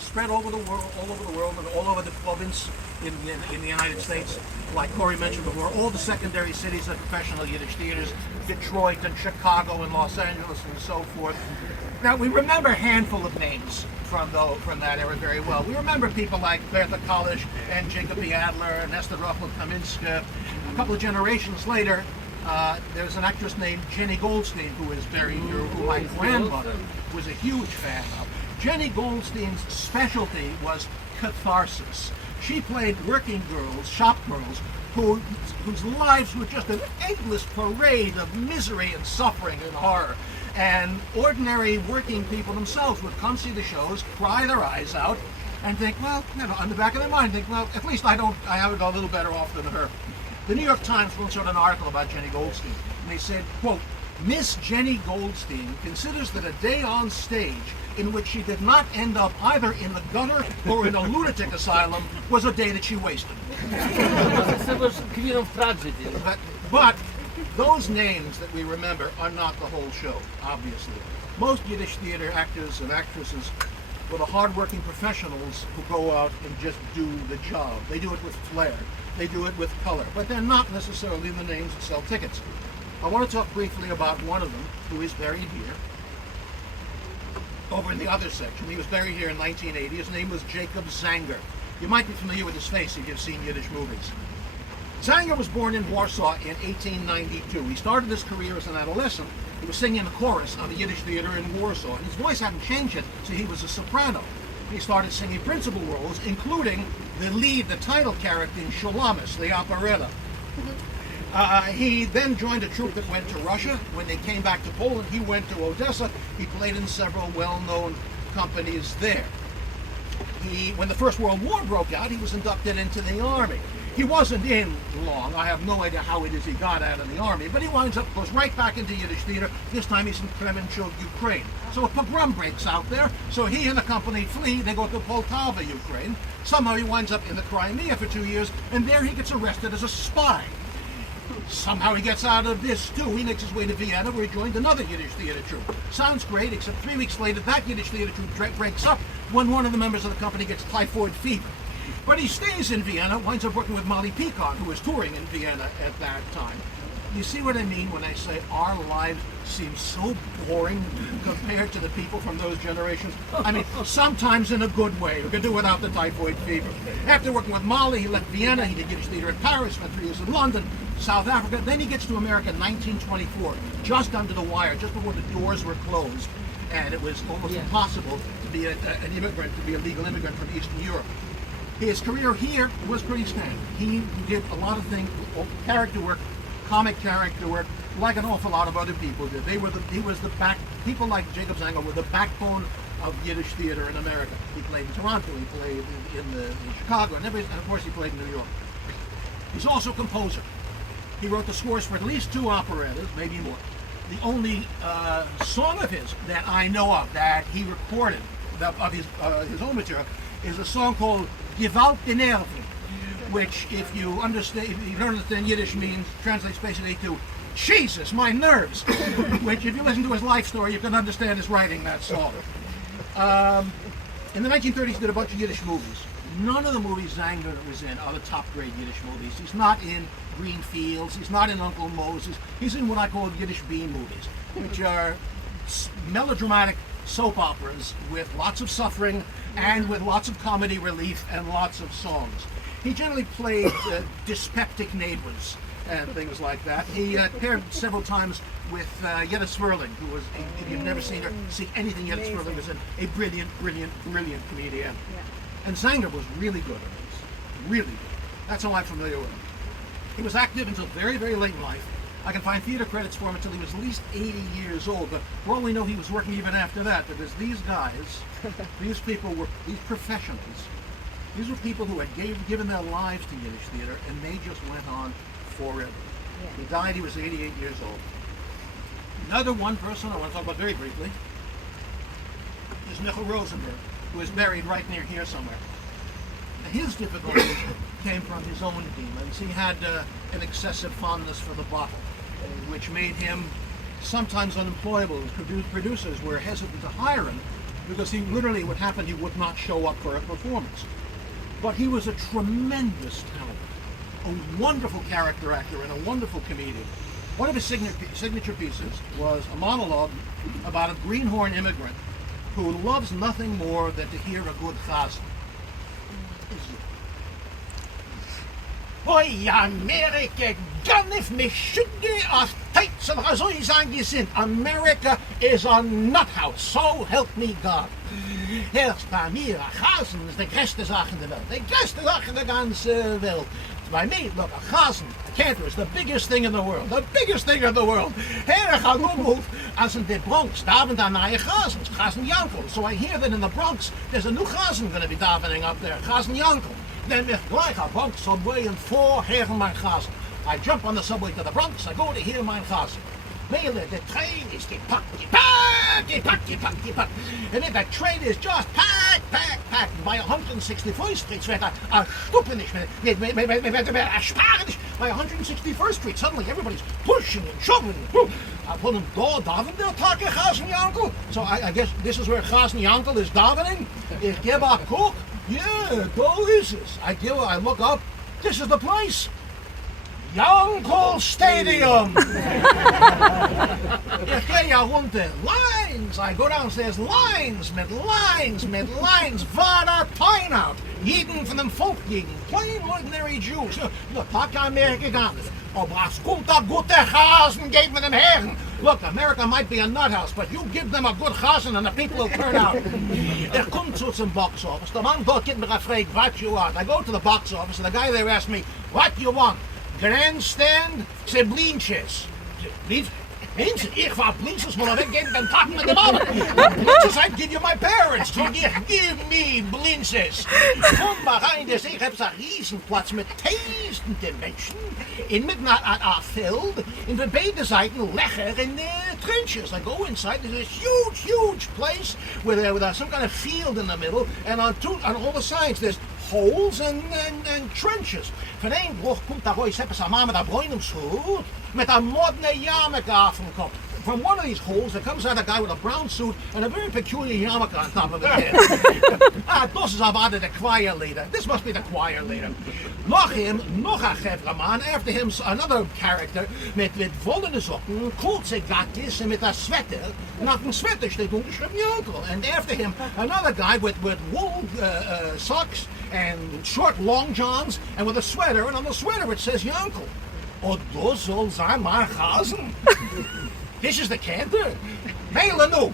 spread over the world, and all over the province in the United States. Like Corey mentioned before, all the secondary cities of professional Yiddish theaters, Detroit and Chicago and Los Angeles and so forth. Now, we remember a handful of names from that era very well. We remember people like Bertha Kalish and Jacob B. Adler and Esther Rachel Kaminska. A couple of generations later, there's an actress named Jenny Goldstein who is buried here, who my grandmother was a huge fan of. Jenny Goldstein's specialty was catharsis. She played working girls, shop girls, whose lives were just an endless parade of misery and suffering and horror. And ordinary working people themselves would come see the shows, cry their eyes out, and think, well, on the back of their mind, think, well, at least I have it a little better off than her. The New York Times once wrote an article about Jenny Goldstein, and they said, quote, Miss Jenny Goldstein considers that a day on stage in which she did not end up either in the gutter or in a lunatic asylum was a day that she wasted. But those names that we remember are not the whole show, obviously. Most Yiddish theater actors and actresses were the hard-working professionals who go out and just do the job. They do it with flair. They do it with color. But they're not necessarily the names that sell tickets. I want to talk briefly about one of them, who is buried here, over in the other section. He was buried here in 1980. His name was Jacob Zanger. You might be familiar with his face if you've seen Yiddish movies. Zanger was born in Warsaw in 1892. He started his career as an adolescent. He was singing in the chorus of the Yiddish theater in Warsaw, and his voice hadn't changed yet, so he was a soprano. He started singing principal roles, including the title character in Shulamis, the operetta. He then joined a troupe that went to Russia. When they came back to Poland, he went to Odessa. He played in several well-known companies there. When the First World War broke out, he was inducted into the army. He wasn't in long. I have no idea how it is he got out of the army, but he goes right back into Yiddish theater. This time he's in Kremenchuk, Ukraine. So a pogrom breaks out there, so he and the company flee. They go to Poltava, Ukraine. Somehow he winds up in the Crimea for 2 years, and there he gets arrested as a spy. Somehow he gets out of this too. He makes his way to Vienna, where he joined another Yiddish theater troupe. Sounds great, except 3 weeks later that Yiddish theater troupe breaks up when one of the members of the company gets typhoid fever. But he stays in Vienna, winds up working with Molly Peacock, who was touring in Vienna at that time. You see what I mean when I say our lives seem so boring compared to the people from those generations? I mean, sometimes in a good way. We could do without the typhoid fever. After working with Molly, he left Vienna. He did Yiddish theater in Paris, spent 3 years in London, South Africa. Then he gets to America in 1924, just under the wire, just before the doors were closed. And it was almost impossible to be an immigrant, to be a legal immigrant from Eastern Europe. His career here was pretty standard. He did a lot of things, character work, comic character work, like an awful lot of other people did. People like Jacob Zanger were the backbone of Yiddish theater in America. He played in Toronto, he played in Chicago, and of course he played in New York. He's also a composer. He wrote the scores for at least 2 operettas, maybe more. The only song of his that I know of that he recorded of his own material is a song called Gewalt de Nerven, which, if you don't understand Yiddish, translates basically to Jesus, my nerves. Which, if you listen to his life story, you can understand his writing that song. In the 1930s, he did a bunch of Yiddish movies. None of the movies Zanger was in are the top-grade Yiddish movies. He's not in Green Fields. He's not in Uncle Moses. He's in what I call Yiddish B movies, which are melodramatic soap operas with lots of suffering and with lots of comedy relief and lots of songs. He generally played dyspeptic neighbors and things like that. He paired several times with Yetta Swerling, who was, if you've never seen her, see anything Yetta Swerling was in, a brilliant, brilliant, brilliant comedian. Yeah. And Zanger was really good at this. Really good. That's how I'm familiar with him. He was active until very, very late in life. I can find theater credits for him until he was at least 80 years old, but for all we know, he was working even after that, because these guys, these people were these professionals. These were people who had given their lives to Yiddish theater, and they just went on forever. Yeah. He died, he was 88 years old. Another one person I want to talk about very briefly is Michael Rosenberg, who is buried right near here somewhere. His difficulties came from his own demons. He had an excessive fondness for the bottle, which made him sometimes unemployable. Producers were hesitant to hire him because he literally would happen he would not show up for a performance. But he was a tremendous talent, a wonderful character actor, and a wonderful comedian. One of his signature pieces was a monologue about a greenhorn immigrant who loves nothing more than to hear a good chazan. Oi, Amerika, ganif mich schütte als Teitzen, also ich sagen gesinnt. America is a nut house, so help me God. Erst bei mir, a Chasen is de größte Sache in der Welt, de größte Sache in der ganzen Welt. By me, look, a Chasen, a cantor, is the biggest thing in the world, the biggest thing in the world. Here I go move, as in the Bronx, daven da neue Chasens, Chasen Yankel. So I hear that in the Bronx, there's a new Chasen going to be davening up there, Chasen Yankel. Then ich gleich a Bronx subway and vorhören mein Chasen. I jump on the subway to the Bronx, I go to hear mein Chasen. Mele, the train is gepackt. And then the train is just packed. By 161st Street, wird a Stuppe nicht mehr, a Sparen nicht. By 161st Street, suddenly everybody's pushing and shoving. I put him, daven der Tag Chasen Yankel. So I guess this is where Chasen Yankel is davening. Ich gebe a guck. Yeah, go is this. I look up. This is the place. Yankel Stadium. Ich gehe ja runter. Lines. I go downstairs. Lines. War a time out. Jeden von dem Volkgegend. Plain ordinary Jews. Look, Tag Amerika gegangen. Aber es kommt a gute Chasen, geben wir dem Herren. Look, America might be a nut house, but you give them a good chasen and the people will turn out. Ich komme zu zum box office. The man dort gibt mir gefragt, what you want. I go to the box office and the guy there asked me, what you want? Grandstand, say blinches. Blinches? Ich war blinches, maar ik geef den Tag mit dem Mann. Blinches, I'd give you my parents. So give me blinches. Komm mal rein, ich hab's a Riesenplatz mit tausenden Menschen. Inmitten a field. In the beide Seiten lecher in the trenches. I go inside, there's this huge place with some kind of field in the middle. And on all the sides, there's holes and trenches. Van één bocht komt daar ooit hebben ze maar met een bruinumshoed met een moderne yarmulke af van kop. From one of these holes, there comes out a guy with a brown suit and a very peculiar yarmulke on top of his head. This is about the choir leader. This must be the choir leader. Nog a chevraman. After him, another character met wollene sokken, kurze gattis, and with a sweater. And auf dem Sweater steht ungeschrieben Yankel. And after him, another guy with wool socks and short long johns, and with a sweater. And on the sweater it says Yankel. Und das soll sein mein Chasen. This is the cantor. Mele nu.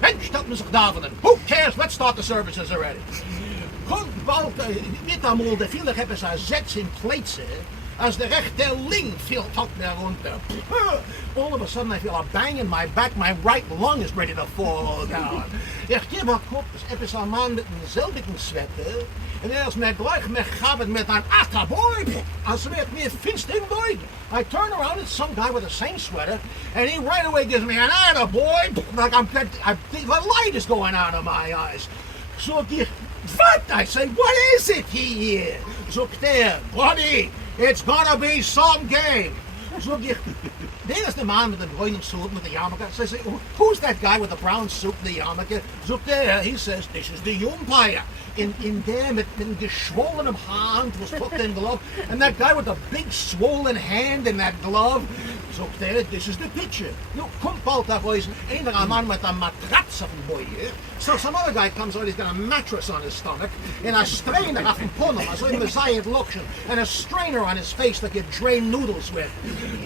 Mensch, stelt man sich davenen. Who cares? Let's start the services already. Kommt bald, niet einmal, de viele hebben ze zets in plaatsen. As the rechter ling viel tot mir runter. All of a sudden I feel a bang in my back. My right lung is ready to fall down. Ich gebe a kop, etwas ein Mann mit einem selbigen Sweater. Und ist mir gleich mechaben mit einem Ackerboy. Als wird mir finster im Deut. I turn around, it's some guy with the same sweater, and he right away gives me an attaboy. Like the light is going out of my eyes. So what? I say, what is it here? So there, buddy, it's gonna be some game. So there's the man with the brown suit with the yarmulke. So I say, who's that guy with the brown suit and the yarmulke? So there, he says, this is the umpire. In there, mit geschwollenem Hand was put in glove, and that guy with the big swollen hand in that glove. So there, this is the picture. You kommt bald da voice, einer man with a matratz auf dem boy here. So some other guy comes out, he's got a mattress on his stomach, and a strainer auf dem Punnel, so in the side loction, and a strainer on his face like you drain noodles with.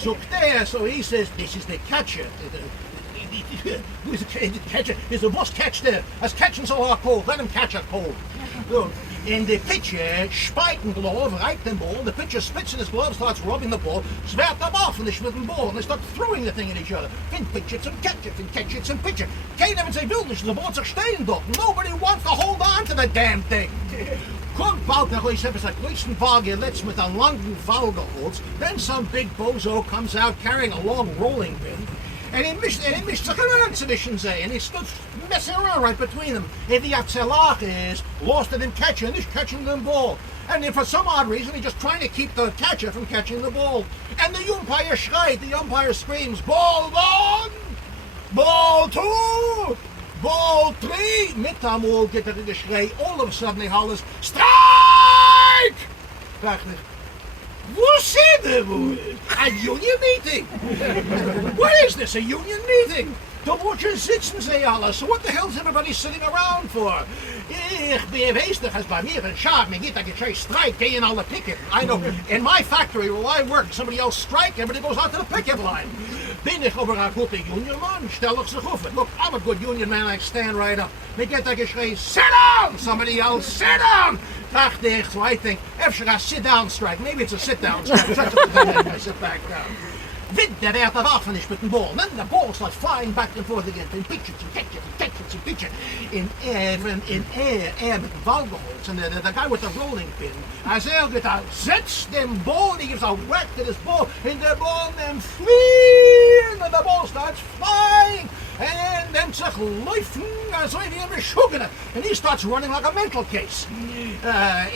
So there, so he says, this is the catcher. Who's the catcher? Is the boss catch there? As catching so hard cold, let him catch a cold. And the pitcher spiked the glove, right the ball. The pitcher spits in his glove, starts rubbing the ball, swert them off and they with the ball, and they start throwing the thing at each other. Fin pitch it, and catch it, and catch it, and pitch it. Keiner will say, Wildnis, the balls are staying dort. Nobody wants to hold on to the damn thing. Kommt bald nach euch, hebben ze größten Wagen let's with a langen Valgeholz. Then some big bozo comes out carrying a long rolling pin. And he mischt sich around zwischen sie, and he stood messing around right between them. If the Atzelach is lost in him catching, he's catching the ball. And if for some odd reason, he's just trying to keep the catcher from catching the ball. And the umpire schreit, the umpire screams, ball one, ball two, Ball 3, mit amol geht geschrei, all of a sudden he hollers, strike! Dacht ik, what said the boy? A union meeting? What is this, a union meeting? The watchers sitzen ze alle, so what the hell's everybody sitting around for? Ich bin weestig als bei mir in Schab, mir geht a geschrei strike, gehen alle picket. I know, in my factory where I work, somebody else strike, everybody goes out to the picket line. Bin ich over a gute union man, stell ich sich auf. Look, I'm a good union man, I stand right up. Mir geht a geschrei, sit down! Somebody else, sit down! Dacht ich, so I think, if I sit down strike, maybe it's a sit down strike. Such a thing, I sit back down. Wind, der werd erwachen is mit dem Ball. Then the ball starts flying back and forth again. And pitch it, and catch it, and catch it, and pitch it. In air, mit dem Valgeholz. And the guy with the rolling pin, as get out, sets them ball, he gives a whack to this ball, and the ball then fliehen, and the ball starts flying. And then zich laufen, als if he ever schuggene. And he starts running like a mental case.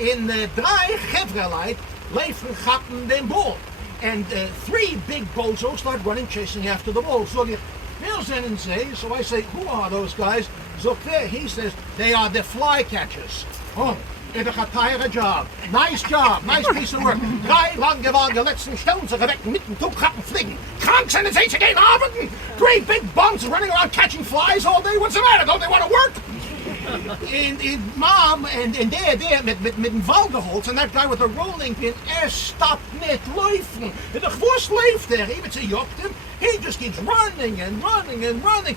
In the dry Gevreleit, laufen gappen den ball. And 3 big bozos start running, chasing after the ball. So you and say, so I say, who are those guys? So there, he says, they are the flycatchers. Oh, it is a tire job. Nice job, nice piece of work. 3 lange letzten Stellen zu geweckt, mitten Tuchrappen fliegen. Krank sind sie zu gehen arbeiten. 3 big bunks running around catching flies all day. What's the matter? Don't they want to work? In Mom and there mit dem Valgeholz and that guy with the rolling pin, stopped net laufen. And the first life there, even to yocked him, he just keeps running and running and running.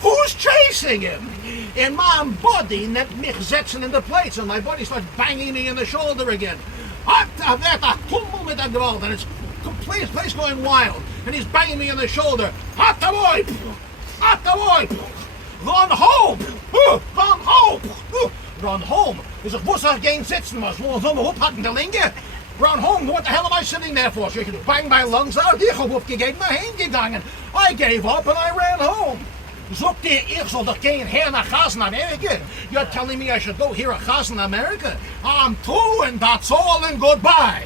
Who's chasing him? And Mom body net mich setzen in the plates, and my buddy starts banging me in the shoulder again. Hat werd a tummel mit der Gewalt, and it's complete place going wild. And he's banging me in the shoulder. Hat the boy! Hat the boy! Run home! Run home! Run home! Is ik moest er geen zitten was. Wo so oppacken der Linke. Run home! What the hell am I sitting there for? So you can bang my lungs out. Ich hab aufgegeben, nach hingegangen. I gave up and I ran home. Zoekt ihr, ich soll doch gehen her nach Haus in America. You're telling me I should go here a Haus in America? I'm through and that's all and goodbye.